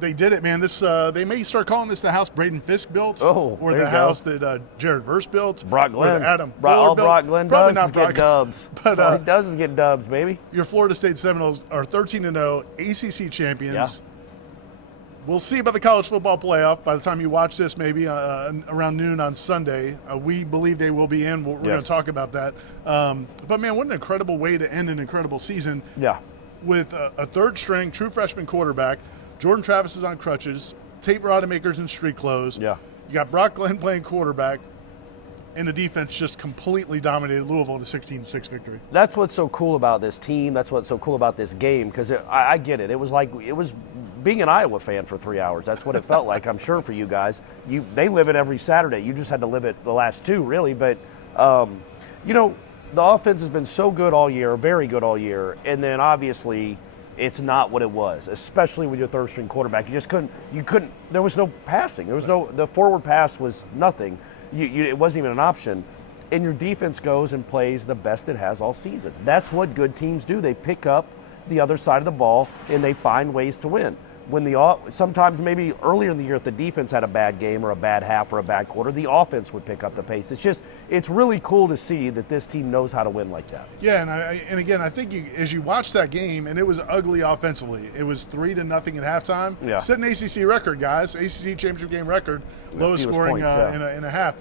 They did it, man. This they may start calling this the house Braden Fisk built, or the there you house go. that Jared Verse built, Brock or Glenn. that Adam All Fuller built. Brock Glenn Probably does not is get Brock, dubs. but All he does is get dubs, baby. your Florida State Seminoles are 13-0 ACC champions. Yeah. We'll see about the college football playoff by the time you watch this, maybe around noon on Sunday. We believe they will be in. We're going to talk about that. But, man, what an incredible way to end an incredible season. Yeah. With a third-string true freshman quarterback. Jordan Travis is on crutches. Tate Rodemaker's in street clothes. Yeah. You got Brock Glenn playing quarterback. And the defense just completely dominated Louisville in a 16-6 victory. That's what's so cool about this team. That's what's so cool about this game, because I get it. It was being an Iowa fan for 3 hours. That's what it felt like, I'm sure, for you guys. They live it every Saturday. You just had to live it the last two, really. But, the offense has been so good all year, very good all year, and then obviously it's not what it was, especially with your third-string quarterback. You just couldn't, there was no passing. The forward pass was nothing. It wasn't even an option. And your defense goes and plays the best it has all season. That's what good teams do. They pick up the other side of the ball, and they find ways to win. Sometimes maybe earlier in the year, if the defense had a bad game or a bad half or a bad quarter, the offense would pick up the pace. It's really cool to see that this team knows how to win like that. Yeah, and again, I think as you watch that game, and it was ugly offensively. It was 3-0 at halftime. Yeah. Set an ACC record, guys. ACC Championship game record, lowest scoring points, in a half.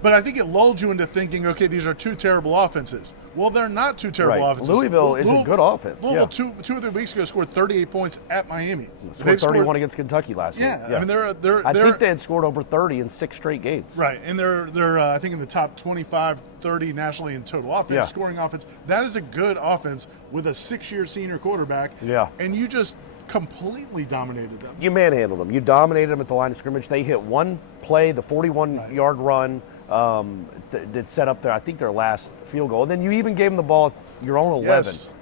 But I think it lulled you into thinking, okay, these are two terrible offenses. Well, they're not two terrible offenses. Louisville is a good offense. Louisville 2 or 3 weeks ago scored 38 points at Miami. Scored 31 against Kentucky last week. Yeah, I mean they're I think they had scored over 30 in 6 straight games. Right, and they're I think in the top 25, 30 nationally in total offense, scoring offense. That is a good offense with a 6-year senior quarterback. Yeah, and you just completely dominated them. You manhandled them. You dominated them at the line of scrimmage. They hit one play, the 41-yard run. That set up their last field goal. And then you even gave them the ball at your own 11. Yes.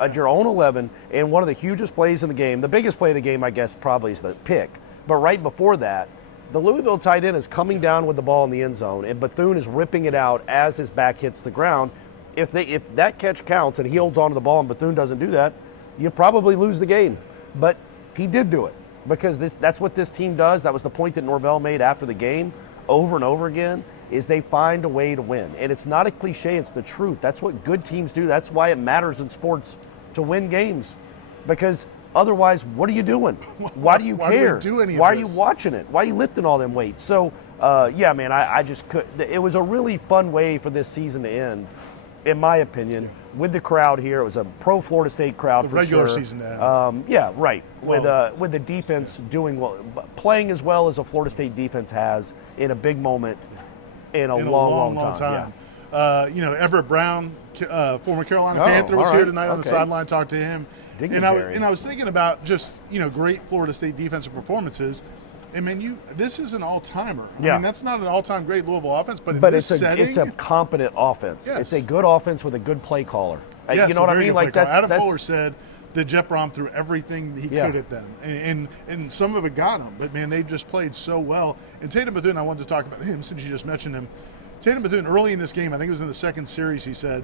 At your own 11, and one of the hugest plays in the game, the biggest play of the game, I guess, probably is the pick. But right before that, the Louisville tight end is coming down with the ball in the end zone, and Bethune is ripping it out as his back hits the ground. If that catch counts and he holds on to the ball and Bethune doesn't do that, you probably lose the game. But he did do it, because that's what this team does. That was the point that Norvell made after the game over and over again, is they find a way to win. And it's not a cliche, it's the truth. That's what good teams do. That's why it matters in sports to win games. Because otherwise, what are you doing? Why do you care? Why are you watching it? Why are you lifting all them weights? So, man, I just could. It was a really fun way for this season to end, in my opinion, with the crowd here. It was a pro-Florida State crowd for sure. Regular season to end. Yeah, right. With the defense doing well, playing as well as a Florida State defense has in a big moment in a long time. Yeah. Everett Brown, former Carolina Panther, was here tonight on the sideline. Talked to him. Dignitary. And I was thinking about just, great Florida State defensive performances. And, man, this is an all-timer. I mean, that's not an all-time great Louisville offense, but in this setting, it's a competent offense. Yes. It's a good offense with a good play caller. Yes, you know what I mean? Like Adam Fuller said that Jeff Brom threw everything he could at them, and some of it got them. But, man, they just played so well. And Tatum Bethune, I wanted to talk about him since you just mentioned him. Tatum Bethune, early in this game, I think it was in the second series, he said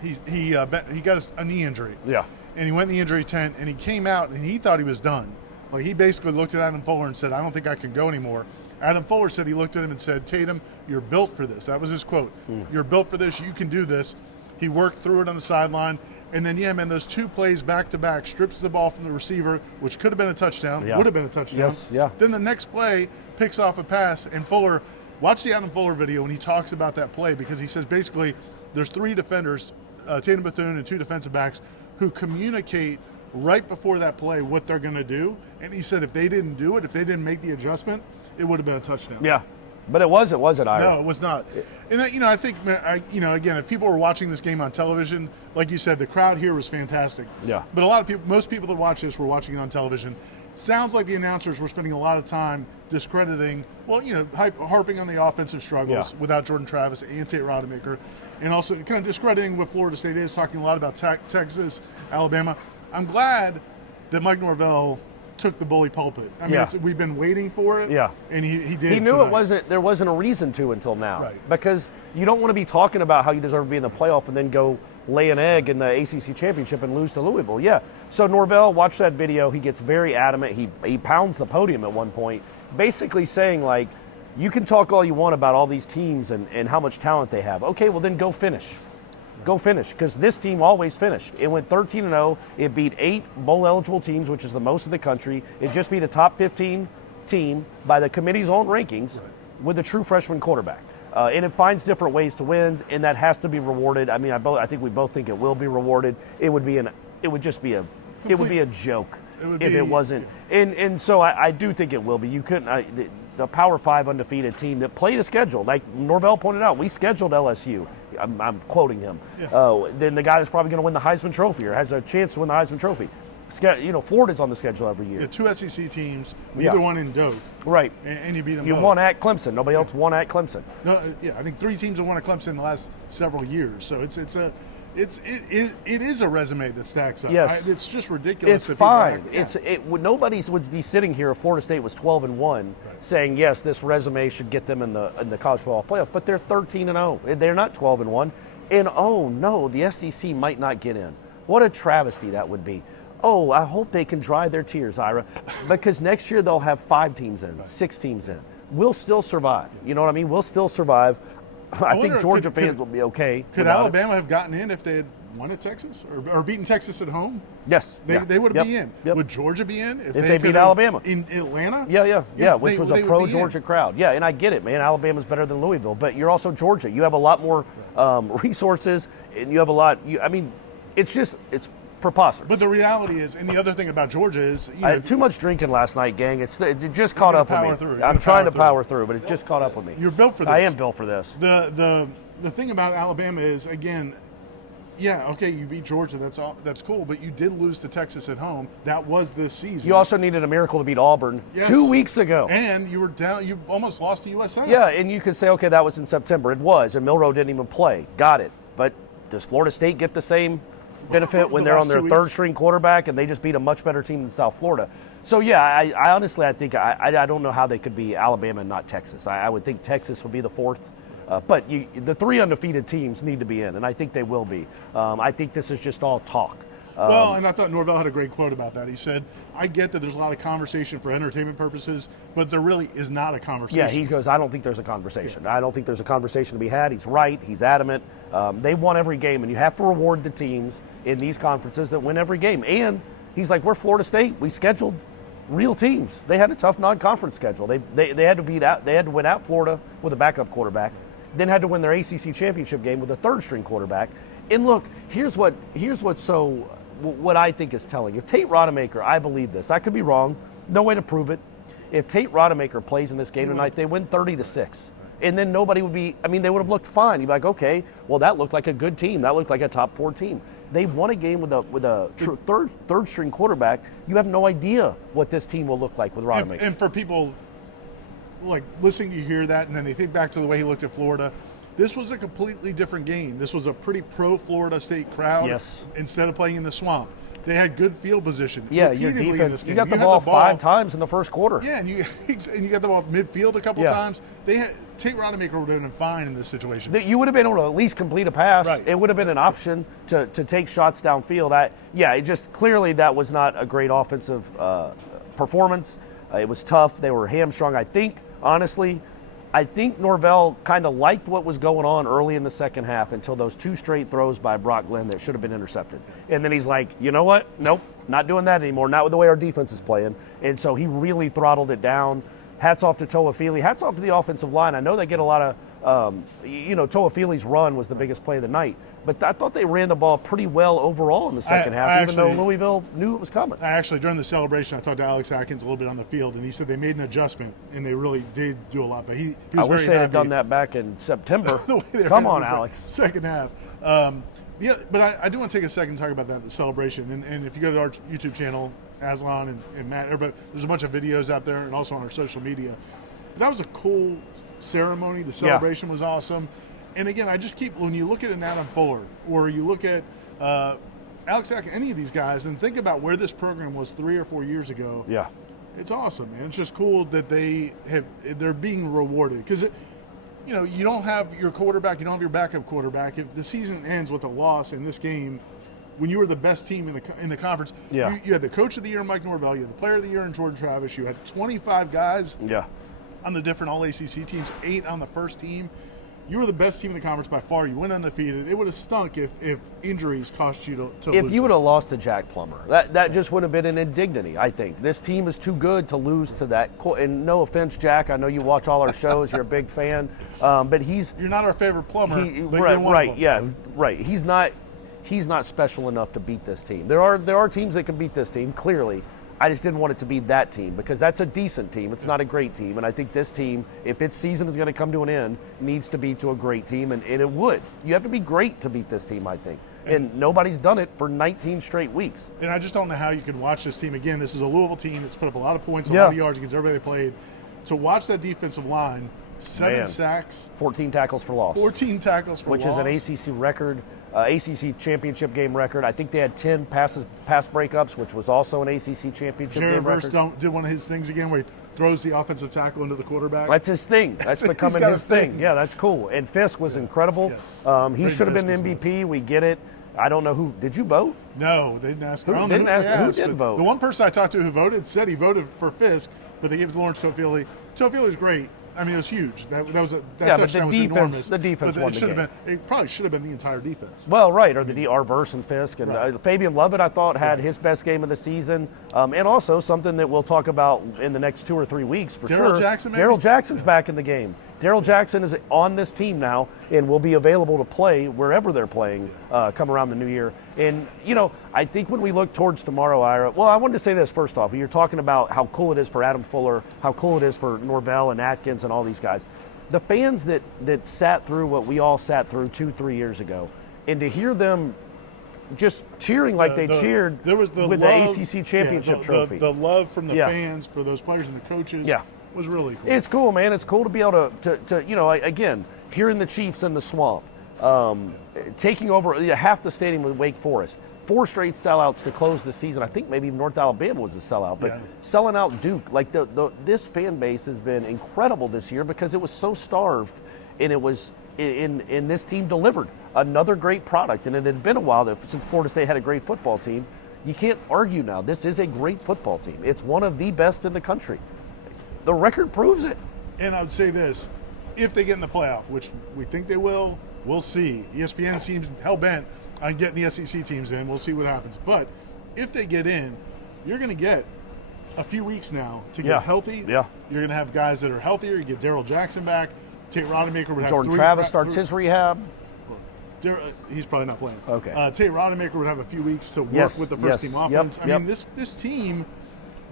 he got a knee injury. Yeah. And he went in the injury tent, and he came out, and he thought he was done. Like, he basically looked at Adam Fuller and said, I don't think I can go anymore. Adam Fuller said he looked at him and said, Tatum, you're built for this. That was his quote. You're built for this. You can do this. He worked through it on the sideline. And then, those 2 plays back-to-back, strips the ball from the receiver, which could have been a touchdown, would have been a touchdown. Yes, yeah. Then the next play picks off a pass, and Fuller, watch the Adam Fuller video when he talks about that play, because he says basically there's 3 defenders, Tatum Bethune and 2 defensive backs, who communicate right before that play what they're going to do. And he said if they didn't do it, if they didn't make the adjustment, it would have been a touchdown. Yeah. But it wasn't Iowa. No, it was not. And I think, again, if people were watching this game on television, like you said, the crowd here was fantastic. Yeah. But most people that watch this were watching it on television. It sounds like the announcers were spending a lot of time discrediting, harping on the offensive struggles without Jordan Travis and Tate Rodemaker, and also kind of discrediting what Florida State is, talking a lot about Texas, Alabama. I'm glad that Mike Norvell took the bully pulpit. I mean, Yeah. we've been waiting for it. Yeah. And he did. He knew tonight. there wasn't a reason to until now. Right. Because you don't want to be talking about how you deserve to be in the playoff and then go lay an egg in the ACC Championship and lose to Louisville. Yeah. So Norvell, watch that video. He gets very adamant. He pounds the podium at one point, basically saying, like, you can talk all you want about all these teams and how much talent they have. Okay, well then go finish. Go finish, because this team always finished. It went 13-0. It beat 8 bowl-eligible teams, which is the most of the country. It just beat a top 15 team by the committee's own rankings with a true freshman quarterback. And it finds different ways to win, and that has to be rewarded. I mean, I think we both think it will be rewarded. It would be a joke if it wasn't. And so I do think it will be. You couldn't. The Power 5 undefeated team that played a schedule, like Norvell pointed out, we scheduled LSU. I'm quoting him. Yeah. Then the guy that's probably going to win the Heisman Trophy or has a chance to win the Heisman Trophy. Florida's on the schedule every year. Yeah, 2 SEC teams, neither one in Doak. Right. And you beat them You both. won at Clemson. Nobody else won at Clemson. No, I think 3 teams have won at Clemson in the last several years. So it is a resume that stacks up. Yes. It's just ridiculous. It's fine. Nobody would be sitting here if Florida State was 12-1 saying, yes, this resume should get them in the college football playoff, but they're 13-0. They're not 12-1. And oh no, the SEC might not get in. What a travesty that would be. Oh, I hope they can dry their tears, Ira, because next year they'll have 5 teams in, 6 teams in. We'll still survive. You know what I mean? We'll still survive. I think Georgia fans will be okay. Could Alabama have gotten in if they had won at Texas or beaten Texas at home? Yes. They would be in. Yep. Would Georgia be in if they beat Alabama? In Atlanta? Yeah, which was a pro-Georgia crowd. Yeah, and I get it, man. Alabama's better than Louisville, but you're also Georgia. You have a lot more resources, and you have a lot. It's preposterous. But the reality is, and the other thing about Georgia is, I had too much drinking last night, gang. It just caught up with me. I'm trying to power through, but it just caught up with me. You're built for this. I am built for this. The thing about Alabama is, again, yeah, okay, you beat Georgia, that's cool, but you did lose to Texas at home. That was this season. You also needed a miracle to beat Auburn 2 weeks ago. And you were down, you almost lost to USF. Yeah, and you could say, okay, that was in September. It was, and Milroe didn't even play. Got it. But does Florida State get the same benefit when they're on their third-string quarterback and they just beat a much better team than South Florida? So, yeah, I honestly, I think I don't know how they could be Alabama and not Texas. I would think Texas would be the 4th. But the 3 undefeated teams need to be in, and I think they will be. I think this is just all talk. Well, and I thought Norvell had a great quote about that. He said, I get that there's a lot of conversation for entertainment purposes, but there really is not a conversation. Yeah, he goes, I don't think there's a conversation. Yeah. I don't think there's a conversation to be had. He's right. He's adamant. They won every game, and you have to reward the teams in these conferences that win every game. And he's like, we're Florida State. We scheduled real teams. They had a tough non-conference schedule. They had to win out Florida with a backup quarterback, then had to win their ACC Championship game with a third-string quarterback. And look, here's what I think is telling. If Tate Rodemaker, I believe this. I could be wrong. No way to prove it. If Tate Rodemaker plays in this game tonight, they win 30-6. And then nobody would be, they would have looked fine. You'd be like, okay, well, that looked like a good team. That looked like a top 4 team. They won a game with a third string quarterback. You have no idea what this team will look like with Rodemaker. And for people like listening to hear that, and then they think back to the way he looked at Florida, this was a completely different game. This was a pretty pro-Florida State crowd. Yes. Instead of playing in the swamp. They had good field position. Yeah, your defense. You got the ball 5 times in the first quarter. Yeah, and you got the ball midfield a couple times. Tate Rodemaker would have been fine in this situation. You would have been able to at least complete a pass. Right. It would have been an option to take shots downfield. It just clearly that was not a great offensive performance. It was tough. They were hamstrung. I think Norvell kind of liked what was going on early in the second half until those 2 straight throws by Brock Glenn that should have been intercepted. And then he's like, you know what? Nope, not doing that anymore. Not with the way our defense is playing. And so he really throttled it down. Hats off to Toafili. Hats off to the offensive line. I know they get a lot of, Toafili's run was the biggest play of the night. But I thought they ran the ball pretty well overall in the second half, even though Louisville knew it was coming. During the celebration, I talked to Alex Atkins a little bit on the field, and he said they made an adjustment, and they really did do a lot. But he was I wish they had done that back in September. Come on, Alex. Second half. But I do want to take a second to talk about that, the celebration. And if you go to our YouTube channel, Aslan and Matt, everybody, there's a bunch of videos out there and also on our social media. But that was a cool ceremony. The celebration was awesome. And again, I just keep, when you look at an Adam Fuller or you look at Alex Sack, any of these guys, and think about where this program was 3 or 4 years ago. Yeah. It's awesome, man. It's just cool that they're being rewarded because you don't have your quarterback, you don't have your backup quarterback. If the season ends with a loss in this game, when you were the best team in the conference, you had the coach of the year, Mike Norvell, you had the player of the year in Jordan Travis, you had 25 guys on the different All-ACC teams, 8 on the first team. You were the best team in the conference by far. You went undefeated. It would have stunk if injuries cost you to lose. If you would have lost to Jack Plummer, that just would have been an indignity, I think. This team is too good to lose to that. And no offense, Jack, I know you watch all our shows. You're a big fan. But You're not our favorite Plummer, but right, you're one right, of them. yeah, right. He's not special enough to beat this team. There are teams that can beat this team, clearly. I just didn't want it to be that team because that's a decent team. It's not a great team. And I think this team, if its season is going to come to an end, needs to be to a great team. And it would. You have to be great to beat this team, I think. And nobody's done it for 19 straight weeks. And I just don't know how you can watch this team. Again, this is a Louisville team. It's put up a lot of points, a lot of yards against everybody they played. To watch that defensive line, 7 sacks. 14 tackles for loss. 14 tackles for loss. Which is an ACC record. ACC Championship game record. I think they had 10 pass breakups, which was also an ACC Championship game record. Jared did one of his things again where he throws the offensive tackle into the quarterback. That's his thing. That's becoming his thing. Yeah, that's cool. And Fisk was incredible. Yes. He should have been the MVP. We get it. I don't know who. Did you vote? No, they didn't ask. Who didn't vote? The one person I talked to who voted said he voted for Fisk, but they gave it to Lawrence Toafili. Toafili's great. I mean, it was huge. That touchdown was enormous. The defense won the game. It probably should have been the entire defense. Well, right, or our Verse and Fisk. And Fabian Lovett, I thought, had his best game of the season. And also something that we'll talk about in the next 2 or 3 weeks for sure. Daryl Jackson's back in the game. Daryl Jackson is on this team now and will be available to play wherever they're playing come around the new year. And, I think when we look towards tomorrow, Ira, well, I wanted to say this first off. You're talking about how cool it is for Adam Fuller, how cool it is for Norvell and Atkins and all these guys. The fans that sat through what we all sat through 2-3 years ago, and to hear them just cheering like they cheered with the ACC Championship trophy. The love from the fans for those players and the coaches was really cool. It's cool, man. It's cool to be able to again, hearing the Chiefs in the swamp, taking over half the stadium with Wake Forest. 4 straight sellouts to close the season. I think maybe North Alabama was a sellout, but selling out Duke. Like this fan base has been incredible this year because it was so starved, and it was in this team delivered another great product. And it had been a while since Florida State had a great football team. You can't argue now. This is a great football team. It's one of the best in the country. The record proves it. And I would say this, if they get in the playoff, which we think they will, we'll see. ESPN seems hell-bent on getting the SEC teams in. We'll see what happens. But if they get in, you're going to get a few weeks now to get healthy. Yeah. You're going to have guys that are healthier. You get Daryl Jackson back. Tate Rodemaker would have Jordan Travis starts his rehab. He's probably not playing. Okay. Tate Rodemaker would have a few weeks to work with the first-team offense. I mean, this team,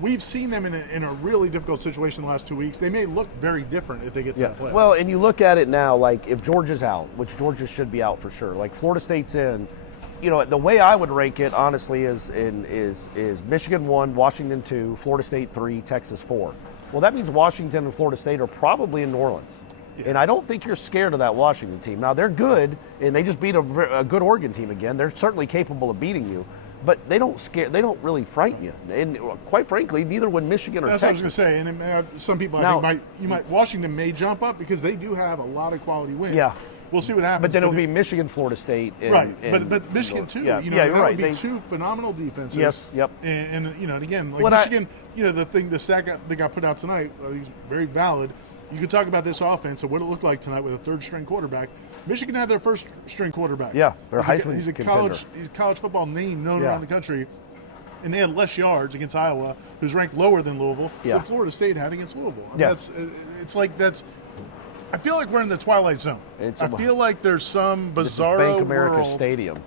we've seen them in a really difficult situation the last 2 weeks. They may look very different if they get to the playoffs. Well, and you look at it now, like if Georgia's out, which Georgia should be out for sure. Like Florida State's in. The way I would rank it, honestly, is Michigan 1, Washington 2, Florida State 3, Texas 4. Well, that means Washington and Florida State are probably in New Orleans. Yeah. And I don't think you're scared of that Washington team. Now, they're good, and they just beat a good Oregon team again. They're certainly capable of beating you, but they don't really frighten you. And quite frankly, neither would Michigan or Texas. That's what I was going to say. And some people, I think, Washington may jump up because they do have a lot of quality wins. Yeah. We'll see what happens. But then it would be Michigan, Florida State. But Michigan, too. Yeah, that right. would be 2 phenomenal defenses. Yes, yep. And again, like Michigan, the stat that got put out tonight, is very valid. You could talk about this offense and what it looked like tonight with a third-string quarterback. Michigan had their first-string quarterback. Yeah, they're Heisman He's a college football name known around the country. And they had less yards against Iowa, who's ranked lower than Louisville, than Florida State had against Louisville. I mean, I feel like we're in the Twilight Zone. I feel like there's some bizarro Bank America world. Stadium.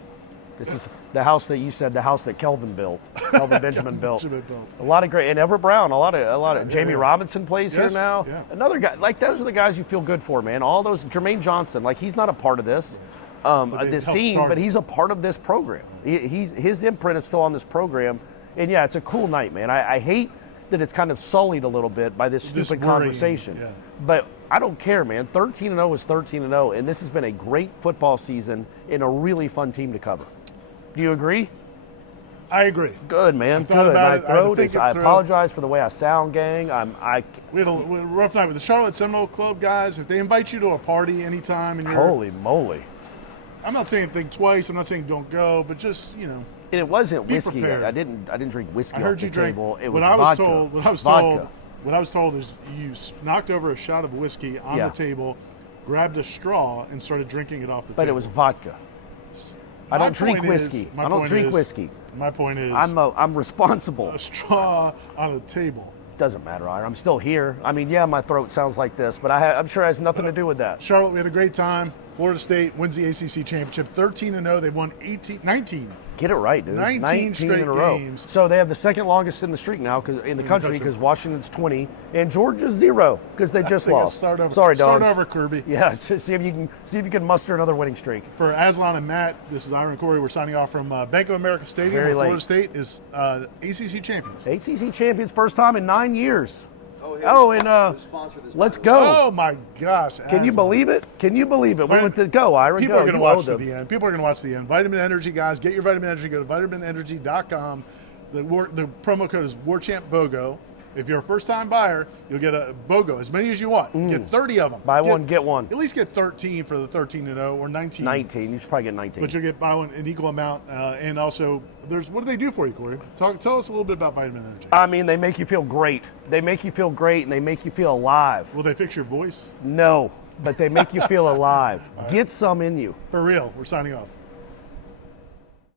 This is the house that you said, the house that Kelvin Benjamin built. A lot of great, and Everett Brown, a lot of Jamie Robinson plays here now. Yeah. Another guy, like those are the guys you feel good for, man. All those, Jermaine Johnson, like he's not a part of this team, but he's a part of this program. His imprint is still on this program, and it's a cool night, man. I hate that it's kind of sullied a little bit by this stupid conversation. Yeah. But I don't care, man. 13-0 is 13-0, and this has been a great football season and a really fun team to cover. Do you agree? I agree. Good, man. thought Good. about My it. I had to throat think is. it I through. apologize for the way I sound, gang. We had a rough night with the Charlotte Seminole Club guys. If they invite you to a party anytime and you're, Holy moly. I'm not saying think twice. I'm not saying don't go, but just, you know. And it wasn't Be whiskey. prepared. I didn't drink whiskey I heard off the you drink. table. It What was I was vodka. told. Vodka. What I was told is you knocked over a shot of whiskey on Yeah. the table, grabbed a straw, and started drinking it off the But table. it was vodka. I don't drink whiskey. I don't drink whiskey. My point is, I'm responsible. a straw on a table. Doesn't matter. I'm still here. I mean, yeah, my throat sounds like this, but I'm sure it has nothing to do with that. Charlotte, we had a great time. Florida State wins the ACC Championship, 13-0. They won 19. Get it right, dude. 19 straight in a row. games. So they have the second longest in the streak now in the country because Washington's 20 and Georgia's 0 because they just They gotta lost. start over. Sorry, Start dogs. over, Kirby. Yeah, see if you can muster another winning streak. For Aslan and Matt, this is Ira and Corey. We're signing off from Bank of America Stadium, Very where Florida late. State is ACC champions. ACC champions, first time in 9 years. Oh, and sponsor this let's podcast. go. Oh my gosh! Can you believe it? Can you believe it? We went to go, Ira. People Go. are going to You watch owe to them. the end. People are going to watch to the end. Vitamin Energy, guys. Get your Vitamin Energy. Go to vitaminenergy.com. The promo code is Warchant BOGO. If you're a first-time buyer, you'll get a BOGO, as many as you want. Get 30 of them. Buy one, get one. At least get 13 for the 13-0 or 19. 19. You should probably get 19. But you'll get buy one an equal amount. And also, what do they do for you, Corey? Tell us a little bit about Vitamin Energy. I mean, they make you feel great. They make you feel great, and they make you feel alive. Will they fix your voice? No, but they make you feel alive. Get some in you. For real, we're signing off.